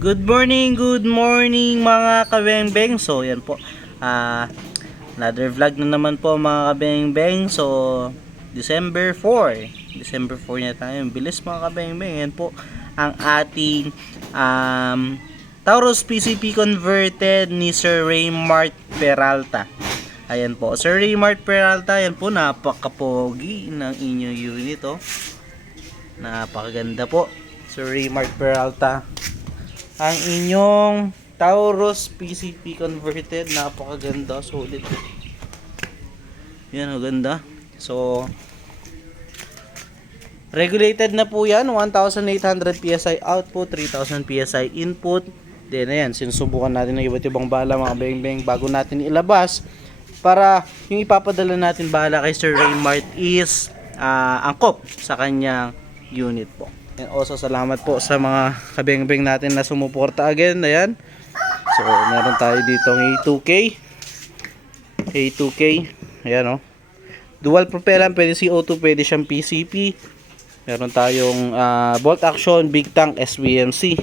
Good morning, good morning mga kabengbeng. So, yan po. Ah, another vlog na naman po mga kabengbeng. So, December 4. December 4 na tayo. Bilis mga kabengbeng. Yan po ang ating um, Taurus PCP converted ni Sir Raymart Peralta. Ayan po. Sir Raymart Peralta, yan po, napakapogi ng inyong unit, oh. Napakaganda po. Sir Raymart Peralta. Ang inyong Taurus PCP converted. Napakaganda. Solid. Yan, ang ganda. So, regulated na po yan. 1,800 PSI output, 3,000 PSI input. Then, ayan, sinusubukan natin ng iba't ibang bala mga beng-beng bago natin ilabas para yung ipapadala natin bala kay Sir Raymart is ah, angkop sa kanyang unit po. And also salamat po sa mga kabeng-beng natin na sumuporta again. Ayan. So meron tayo dito ng A2K. A2K. Ayan o. Dual propellant, pwede CO2, pwede siyang PCP. Meron tayong ah, bolt action, big tank, SVMC.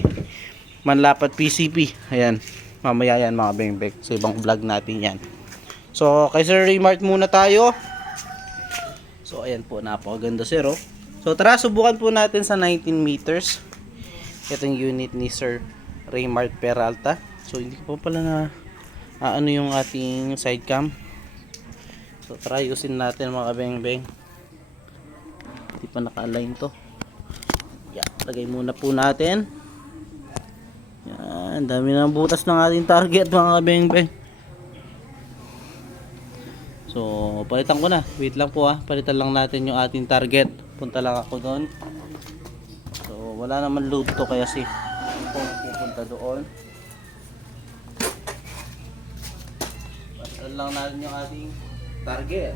Manlapat PCP. Ayan. Mamaya yan mga beng-beng. Sa ibang vlog natin yan. So, kay Sir Raymart muna tayo. So, ayan po, napakaganda sir, oh. So, tara, subukan po natin sa 19 meters. Itong unit ni Sir Raymart Peralta. So, hindi ko pa pala na ah, ano yung ating side cam. So, tara, ayusin natin mga beng-beng. Hindi pa naka-align to. Yan, lagay muna po natin. Yan, dami ng butas ng ating target mga beng-beng. So, palitan ko na. Wait lang po ah. Palitan lang natin yung ating target. Punta lang ako doon. So, wala naman load to kaya si kung pupunta doon. Palitan lang natin yung ating target.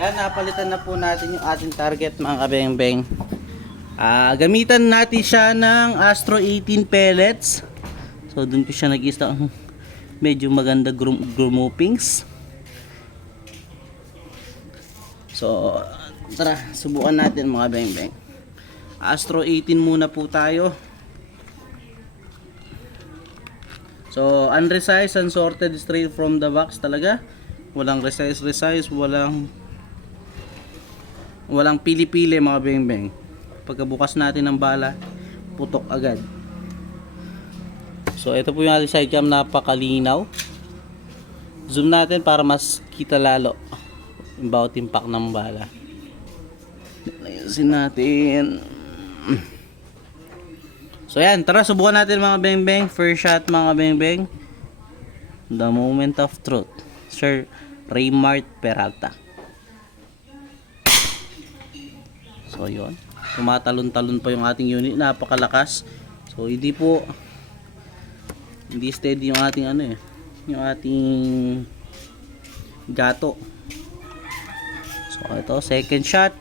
Ayan, napalitan na po natin yung ating target mga kabeng-beng. Ah, gamitan natin siya ng Astro 18 pellets. So, dun ko siya nag-isa. Medyo maganda grum groupings. So, tara, subukan natin mga beng-beng. Astro 18 muna po tayo. So, unresized, unsorted, straight from the box talaga. Walang resize, resize, walang walang pili-pili mga beng-beng. Pagkabukas natin ng bala, putok agad. So, ito po yung ating side cam, napakalinaw. Zoom natin para mas kita lalo yung bawat impact ng bala. Ayusin natin. So, yan. Tara, subukan natin mga beng-beng. First shot mga beng-beng. The moment of truth. Sir Raymart Peralta. So, yun. Tumatalon-talon pa yung ating unit. Napakalakas. So, hindi po hindi steady yung ating ano eh. Yung ating gato. So, ito. Second shot.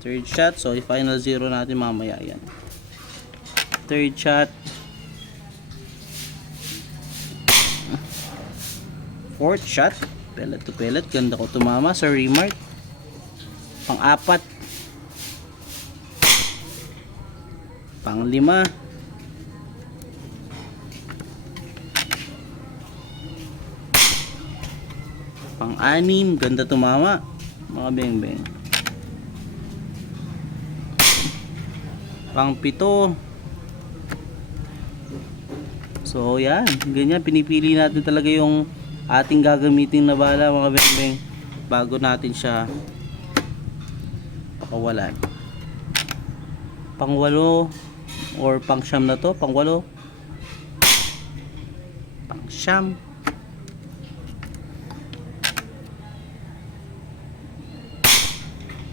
Third shot. So, i-final zero natin mamaya yan. Third shot. Fourth shot. Pellet to pellet. Ganda ko tumama sa remark. Pang-apat. Pang-lima. Pang-anim. Ganda tumama. Mga beng-beng. Pang-pito. So, yan. Ganyan. Pinipili natin talaga yung ating gagamitin na bala mga beng-beng bago natin siya pakawalan pangwalo or pangsyam na to pangwalo pangsyam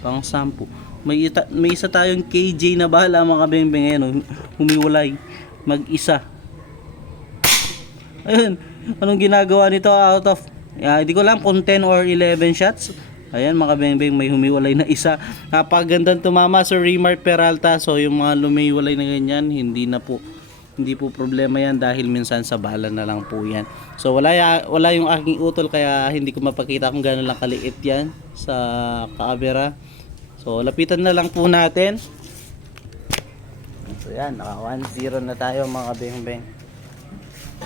Pang sampu. May, ita, may isa tayong KJ na bahala mga bengbeng ngayon. oh. Humiwalay. Mag-isa. Ayun. Anong ginagawa nito out of hindi ko alam kung 10 or 11 shots. Ayan mga bengbeng may humiwalay na isa. Napagandang tumama sa Remart Peralta. So yung mga lumiwalay na ganyan, hindi na po hindi po problema yan dahil minsan sa bala na lang po yan. So wala, wala yung aking utol kaya hindi ko mapakita kung gano'n lang kaliit yan sa camera. So lapitan na lang po natin. So yan, naka 1-0 na tayo mga bengbeng.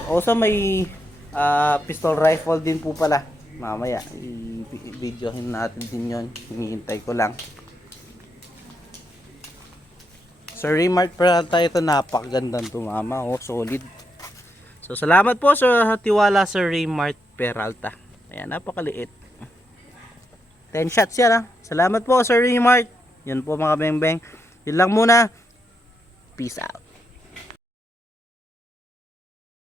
Also may ah, pistol rifle din po pala. Mamaya, i-videohin natin din yon. Hinihintay ko lang. Sa Remart Peralta ito napakagandang tumama. Oh, solid. So salamat po sa tiwala sa Remart Peralta. Ayan, napakaliit. 10 shots yan ha. Salamat po sa Remart. Yan po mga beng beng. Yun lang muna. Peace out.